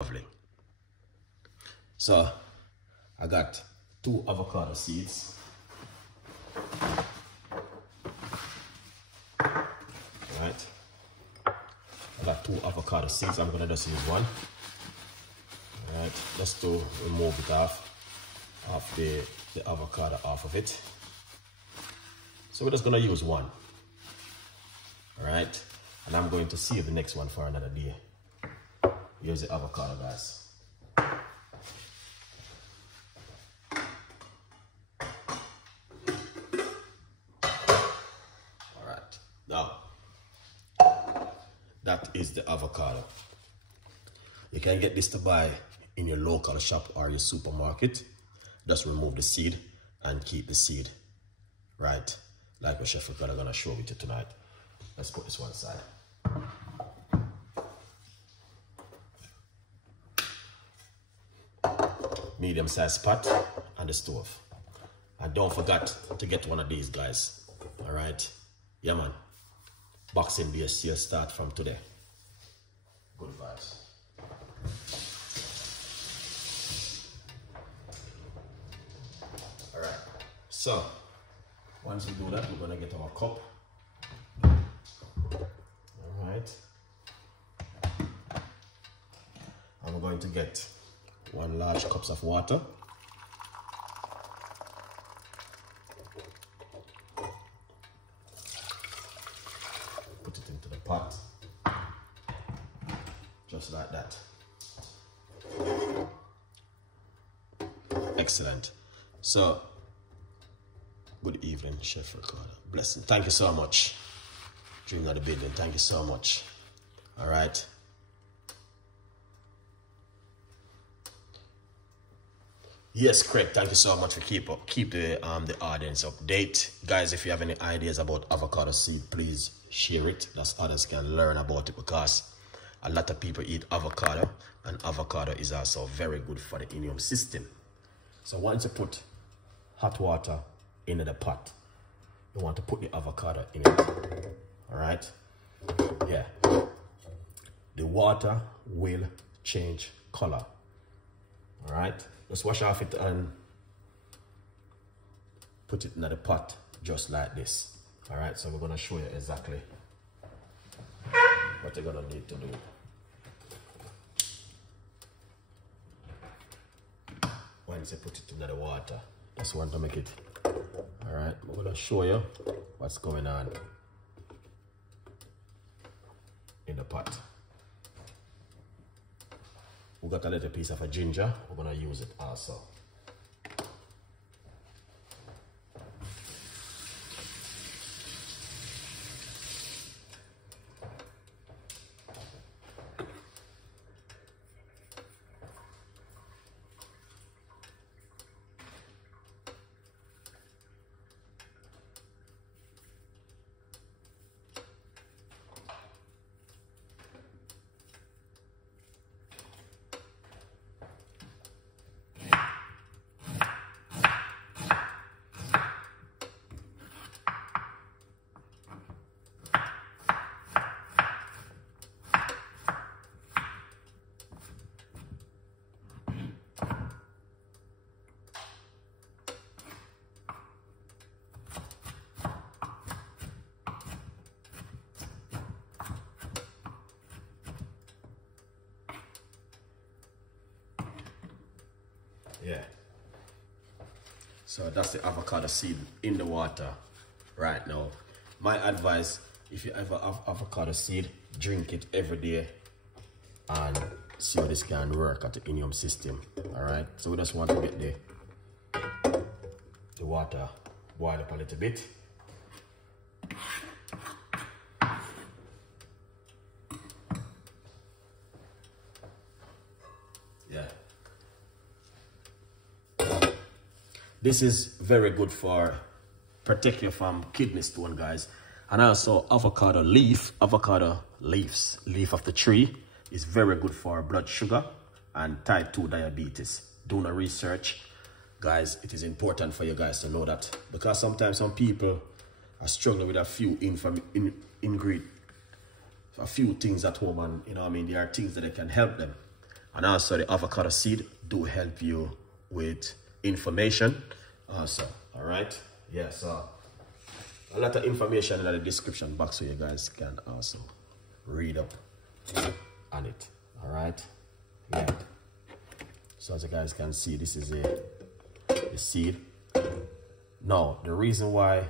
Lovely. So I got 2 avocado seeds. Alright. I got 2 avocado seeds. I'm gonna just use one. Alright, just to remove it off the avocado off of it. So we're just gonna use one. Alright, and I'm going to save the next one for another day. Here's the avocado, guys. Alright, now that is the avocado. You can get this to buy in your local shop or your supermarket. Just remove the seed and keep the seed. Right, like what Chef Ricardo gonna show you tonight. Let's put this one aside. Medium-sized pot on the stove. And don't forget to get one of these, guys. All right, yeah, man. Boxing Day sale start from today. Good vibes. All right. So once we do that, we're gonna get our cup. All right. And we're going to get 1 large cup of water. Put it into the pot. Just like that. Excellent. So, good evening, Chef Ricardo. Blessing. Thank you so much. Dream of the building. Thank you so much. All right. Yes, Craig, thank you so much for keep the audience update. Guys, if you have any ideas about avocado seed, please share it. That others can learn about it, because a lot of people eat avocado, and avocado is also very good for the immune system. So once you put hot water into the pot, you want to put the avocado in it. All right? Yeah. The water will change color. All right? Just wash off it and put it in the pot just like this. All right, so we're gonna show you exactly what you're gonna need to do. Once you put it in the water, just want to make it. All right, we're gonna show you what's going on in the pot. We got a little piece of a ginger. We're gonna use it also. Yeah. So that's the avocado seed in the water right now. My advice, if you ever have avocado seed, drink it every day and see how this can work at the immune system. All right. So we just want to get the water boil up a little bit. Yeah. This is very good for protect you from kidney stone, guys. And also avocado leaves of the tree is very good for blood sugar and type 2 diabetes. Do the research, guys. It is important for you guys to know that, because sometimes some people are struggling with a few ingredients, a few things at home, and you know what I mean, there are things that they can help them. And also the avocado seed do help you with information also. All right. Yeah, so a lot of information in the description box so you guys can also read up on it. All right. Yeah. So as you guys can see, this is the seed. Now, the reason why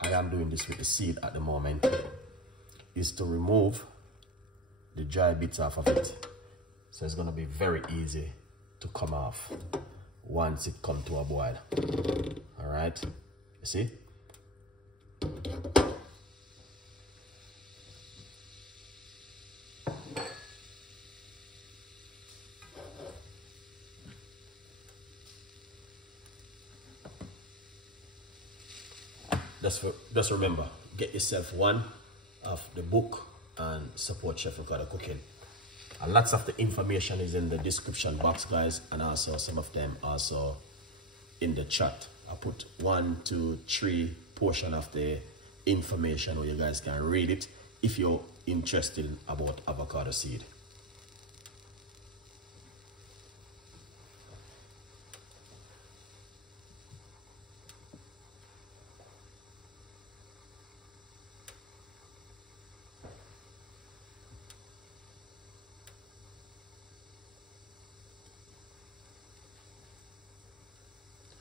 I am doing this with the seed at the moment is to remove the dry bits off of it. So it's going to be very easy to come off once it comes to a boil. All right, you see? Just remember, get yourself one of the book and support Chef Ricardo Cooking. And lots of the information is in the description box, guys, and also some of them also in the chat. I put 1, 2, 3 portion of the information where you guys can read it if you're interested about avocado seed.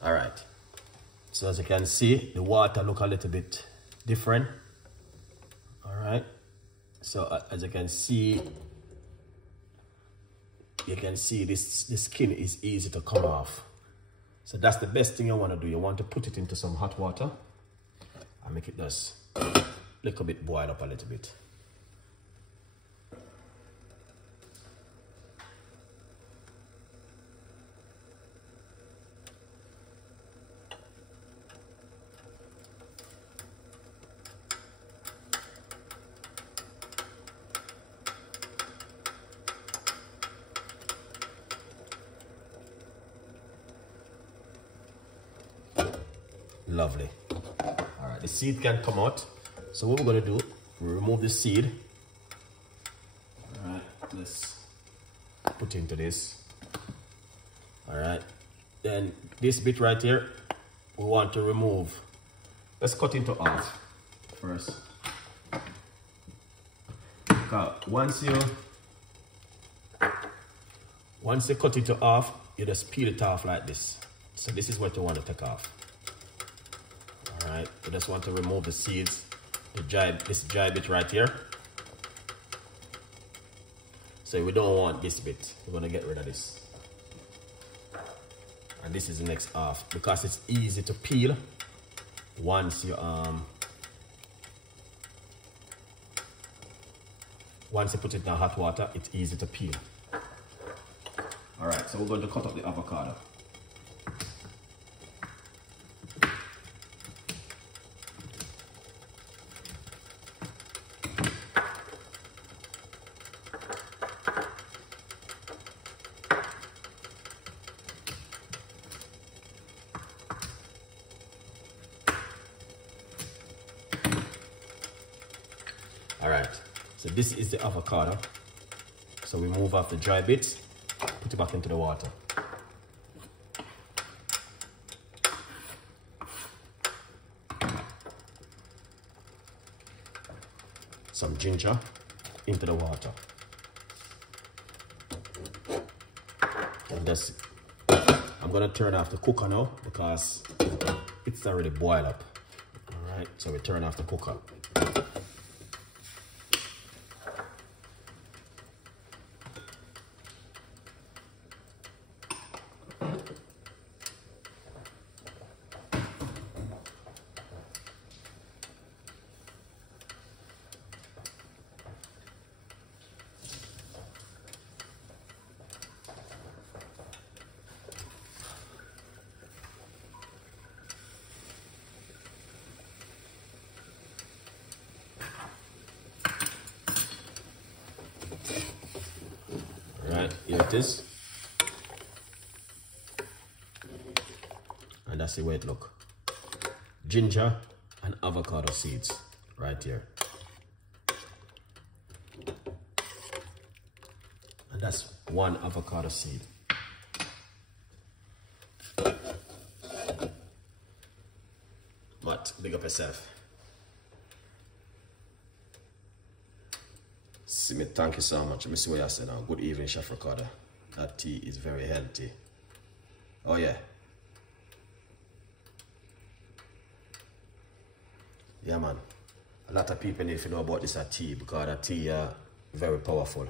All right, so as you can see, the water look a little bit different. All right, so as you can see this, the skin is easy to come off. So that's the best thing you want to do. You want to put it into some hot water and make it just a little bit boil up a little bit. Lovely. All right, the seed can come out. So what we're going to do, we remove the seed. All right, let's put into this. All right, then this bit right here, we want to remove. Let's cut into half first. Because once you cut it half, you just peel it off like this. So this is what you want to take off. Alright, you just want to remove the seeds, this dry bit right here. So we don't want this bit. We're going to get rid of this. And this is the next half because it's easy to peel once you put it in hot water. It's easy to peel. Alright, so we're going to cut up the avocado. All right, so this is the avocado. So we move off the dry bits, put it back into the water. Some ginger into the water. And that's, I'm gonna turn off the cooker now because it's already boiled up. All right, so we turn off the cooker. Right, here it is. And that's the way it look. Ginger and avocado seeds right here. And That's 1 avocado seed. Matt, big up yourself. See me, thank you so much. Let me see what you say now. Good evening, Chef Ricardo. That tea is very healthy. Oh yeah. Yeah man. A lot of people need to know about this tea because that tea is very powerful.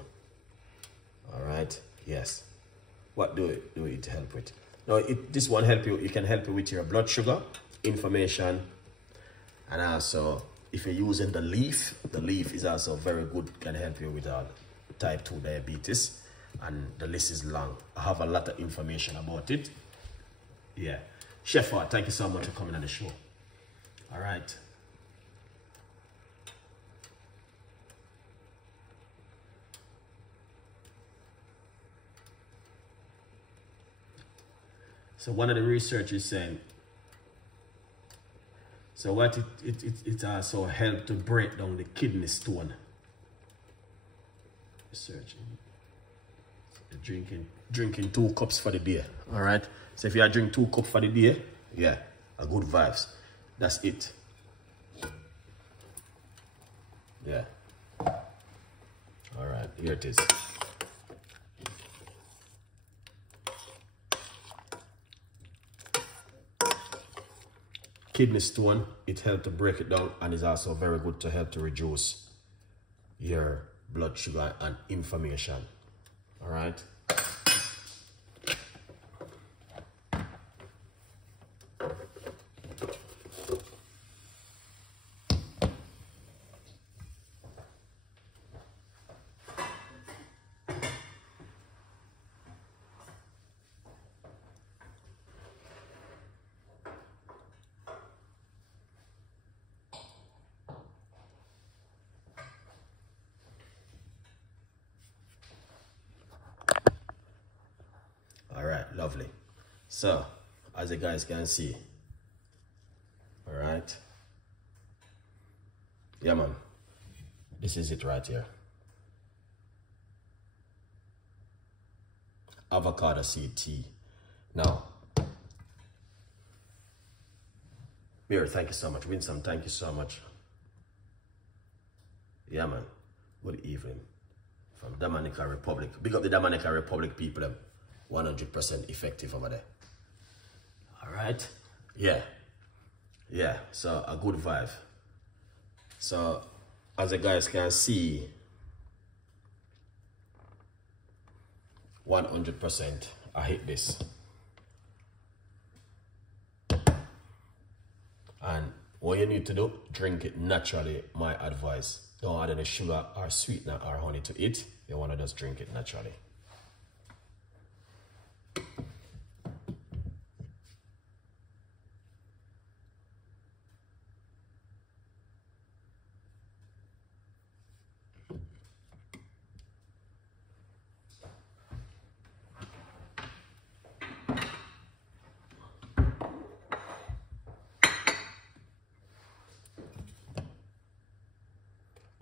Alright? Yes. What do it help with? Now this one help you, it can help you with your blood sugar, inflammation, and also if you're using the leaf is also very good, can help you with type 2 diabetes, and the list is long. I have a lot of information about it. Yeah. Chef, thank you so much for coming on the show. All right. So one of the research is saying, so what it also helped to break down the kidney stone. Researching. Drinking 2 cups for the day. All right. So if you are drinking 2 cups for the day, yeah, a good vibes. That's it. Yeah. All right. Here it is. Kidney stone, it helps to break it down, and is also very good to help to reduce your blood sugar and inflammation. All right. Lovely. So as you guys can see, all right, yeah man, this is it right here. Avocado seed tea. Now Mary, thank you so much. Winsome, thank you so much. Yeah man, good evening from Dominican Republic. Big up the Dominican Republic people, them 100% effective over there. All right. Yeah, so a good vibe. So as you guys can see, 100% I hit this. And what you need to do, drink it naturally, my advice. Don't add any sugar or sweetener or honey to it. You want to just drink it naturally.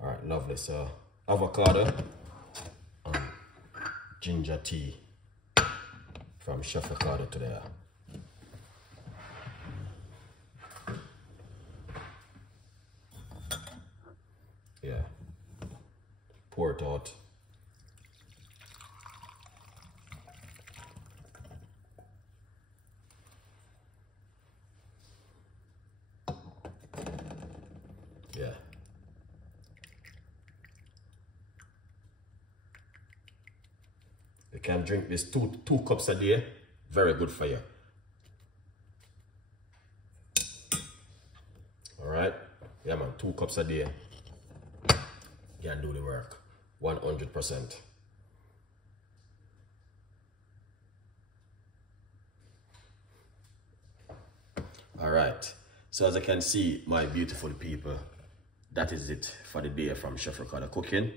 All right, lovely. So avocado and ginger tea from Chef Ricardo today. Yeah, pour it out. Yeah. You can drink this two cups a day. Very good for you. All right. Yeah, man. 2 cups a day. You can do the work. 100%. All right. So as you can see, my beautiful people, that is it for the day from Chef Ricardo Cooking.